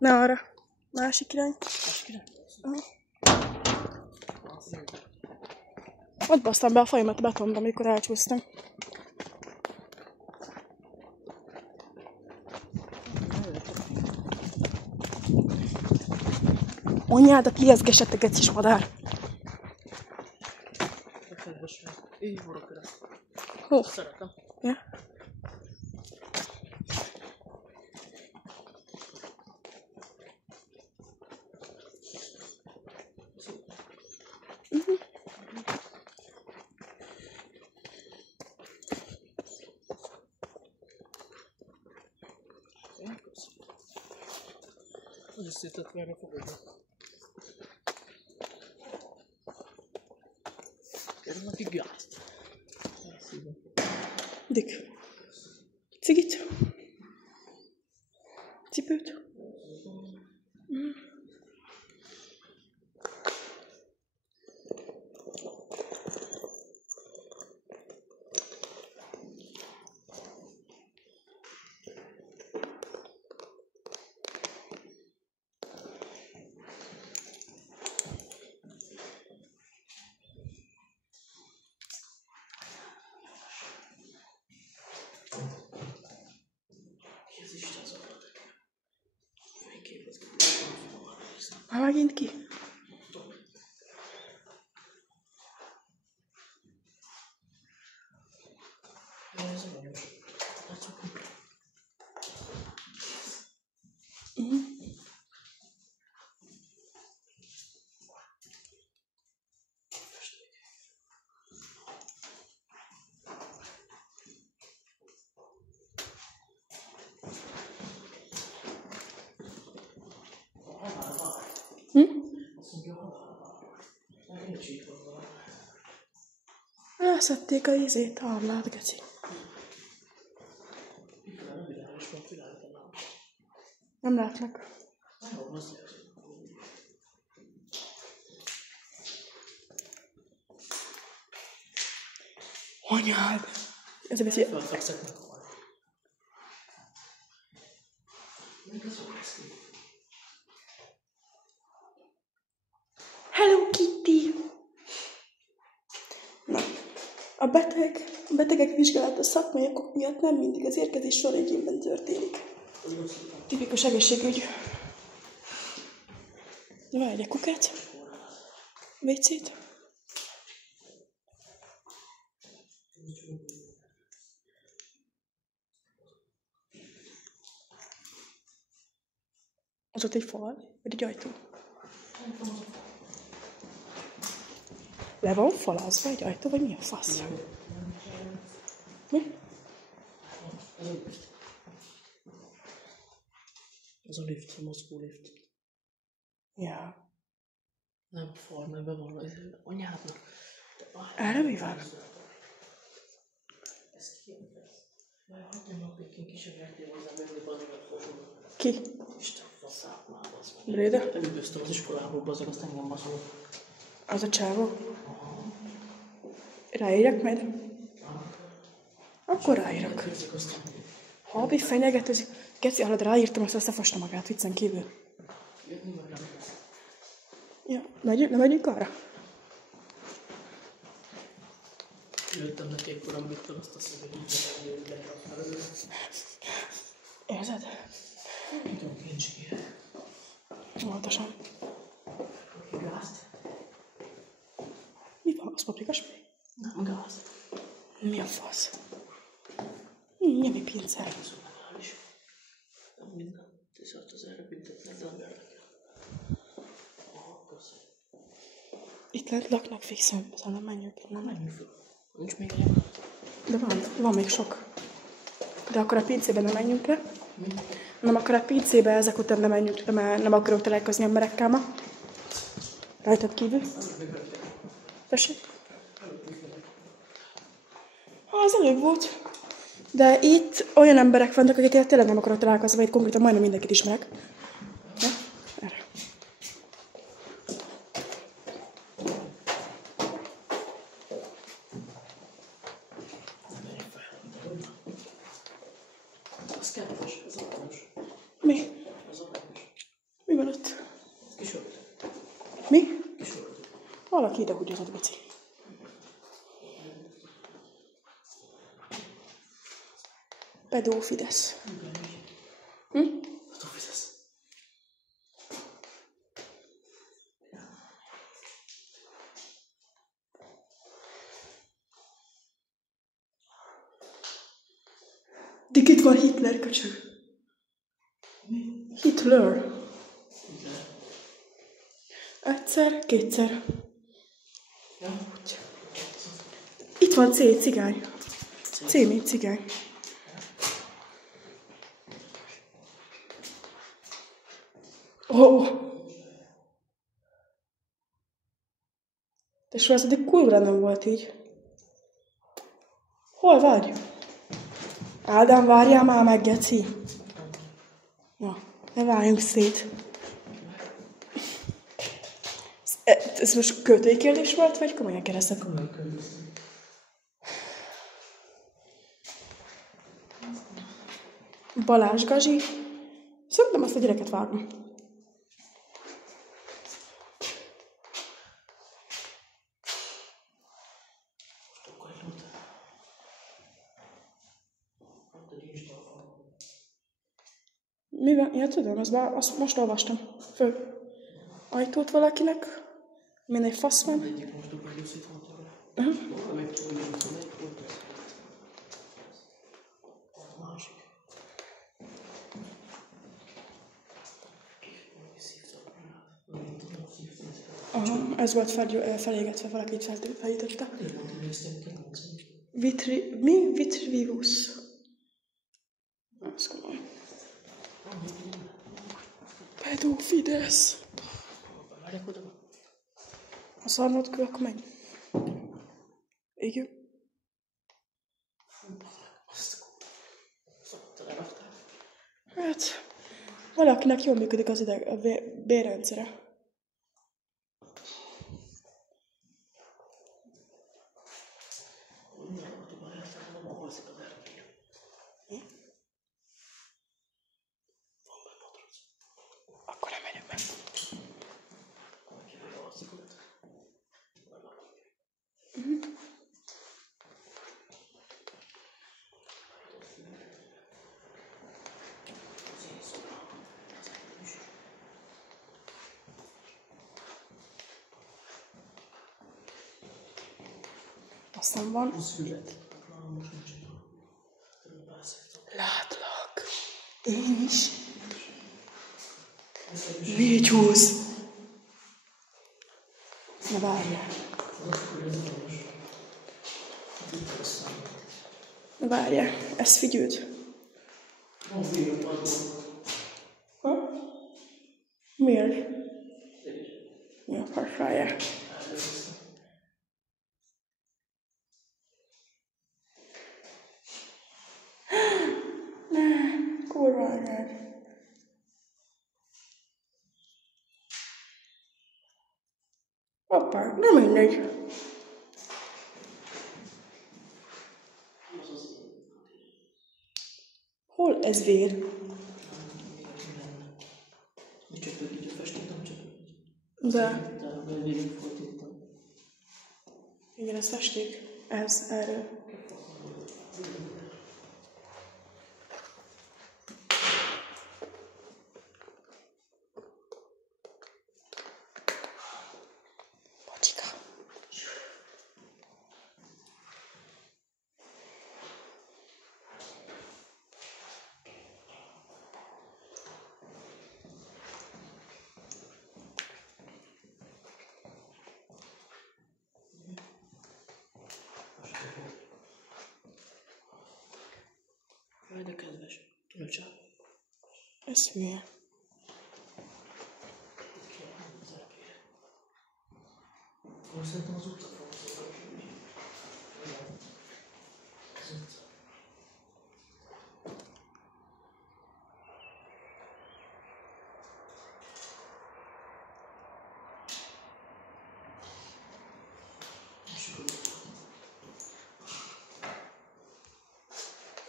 Ne arra. Másik irány. Másik irány? Ott basztam be a fajomat a betonba, amikor elcsúsztam. Anyádat ijeszgesett a gecis madár. Így borok rá. Hó. Szeretem. Ja. Az is szétetlenül fogadja. Kérem neki gázt. Dik. Cigit. Cipőt. Már megint ki? Ez aranyos. Elszedték a táblát, geci. Nem látnak. Anyád! Ez a beszél. Felfekszek meg halni. Még az jó lesz ki. Hello Kitty! Na, a betegek vizsgálata szakmai okok miatt nem mindig az érkezés sorrendjében történik. Tipikus egészségügy. Na, várj egy kukát. WC-t. Az ott egy fal, vagy egy ajtó? Le van falazva egy ajtó, vagy mi a fasz? Mi? Ez a lift, a mozgó lift. Ja. Nem fal, mert be van az anyádnak. Erre mi van? Ez ki? Majd hagyjam napig kísérletél hozzá, mert bazeg a fosó. Ki? Isten faszát már bazeg. Bréda? Elüldöztem az iskolából bazeg, azt engem baszol. Az a csávó? Ráírjak majd? Akkor ráírok. Habi fenyegetőzik. Geci, hallod, ráírtam, azt összefosta magát viccen kívül. Ja, nem megyünk arra? Jöttem neki egy korambitől azt a szöveget, hogy leraknál. Érzed? Nem tudom, kincsigére. Óvatosan. Gázt? Mi van? Az paprikas még? Nem gáz. Mi a fasz? Nyomj pincel. Ez legális. Nem minden. 16 000-re büntetnek, de nem érdekel. Aha, köszönöm. Itt lent laknak fixen, szóval nem menjünk itt, nem menjünk. Menjünk föl. Nincs még egy. De van még sok. De akkor a pincébe nem menjünk le. Mi? Nem, akkor a pincébe ezek után nem menjünk le, mert nem akarok találkozni emberekkel ma. Rajtad kívül. Tessék? Az előbb volt. De itt olyan emberek vannak, akikkel tényleg nem akarok találkozni, vagy konkrétan majdnem mindenkit ismerek. Ja? Erre. Az kettes, ez aranyos. Mi? Ez aranyos. Valaki ide húgyozott, Bici. Pedófidesz. Pedófidesz. Dik itt van Hitler, köcsög. Hitler. Egyszer, kétszer. Úgy. Itt van C, cigány. C, mint cigány. De soha ez eddig kurva nem volt így. Hol vagy? Ádám, várjál már meg, geci. Na, ne váljunk szét. Ez most költői kérdés volt, vagy komolyan kérdezted? Komolyan kérdeztem. Balázs Gazsi. Szerintem azt a gyereket vágom. Mivel? Ja, tudom, azt most olvastam. Föl. Ajtót valakinek. Minden fasz van. Egyik most dobálja szét motorra. Meg tudja, hogy megy volt az. A másik. Aha, ez volt felégetve, valaki itt felítette. Vitrivus. Azt gondolom. Pedófidesz. Várják oda. A szarnod kül, akkor menj. Igen. Azt szokta leraktál. Hát, valakinek jól működik az a bérrendszere. Akkor nem megyek meg. Aztán van. Látlak. Én is. 4-20. Na várjál. Na várjál. Ezt figyeld. Ha? Miért? Mi a farfája? Ne, kurva anyád. Hoppá, nem mindegy. Hol ez vér? Nincs csak így a festék, nem csak. De. De végig fordítottam. Igen, ez festék. Ez, erről. Bocsika. Jaj, de kedves. Tudod, Ez hülye. Szerintem az utca fogok szólni.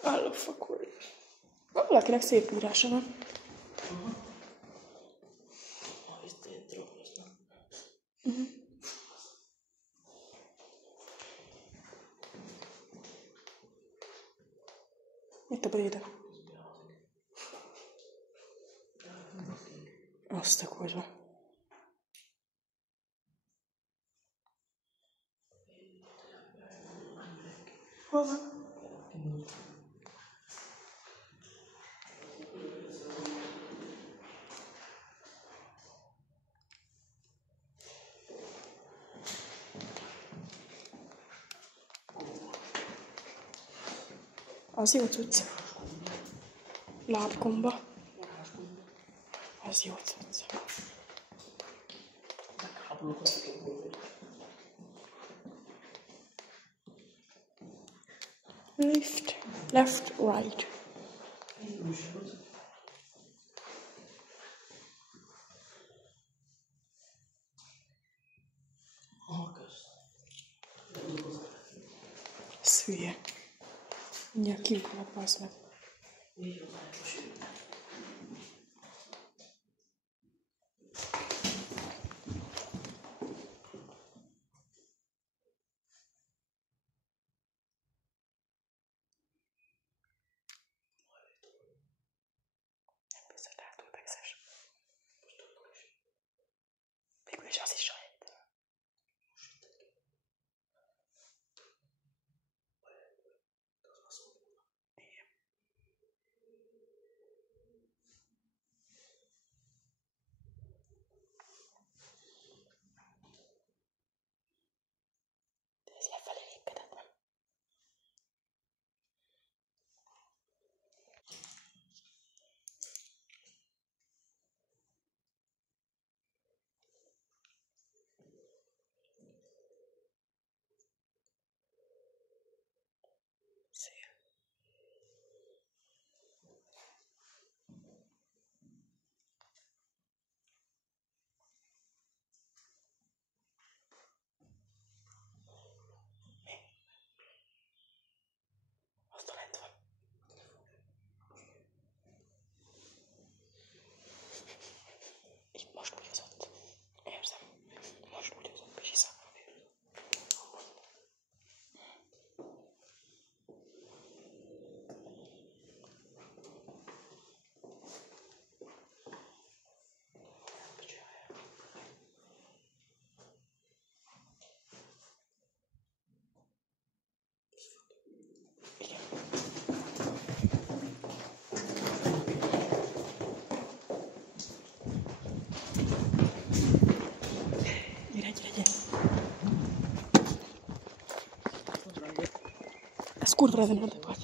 Állófakor. Valakinek szép írása van. a réten. Azt a kurva. Hol van? Az jó cucc. Lábgomba. Az jó cucc. Left, right. Ez hülye. Mindjárt kiukolok, bassz meg. Nem biztos, de túl begzes. Végül is az is sajt. De ez lefelé lépkedett, nem? Szél. Azt a lent van. Itt most bugyozott. Érzem. Most bugyozott, és hiszem. Ez kurva revenant vagy.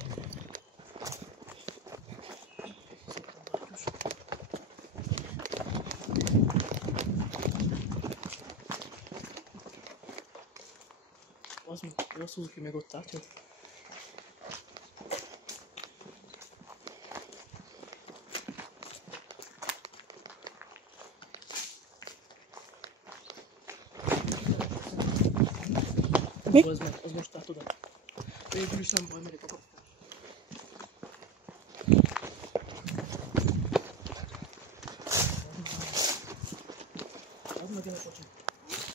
Az mi? A Suzuki meg ott átjön. Mi? Az most át oda. Végül is nem baj, megyek a kapitán. Add meg el a kocsit.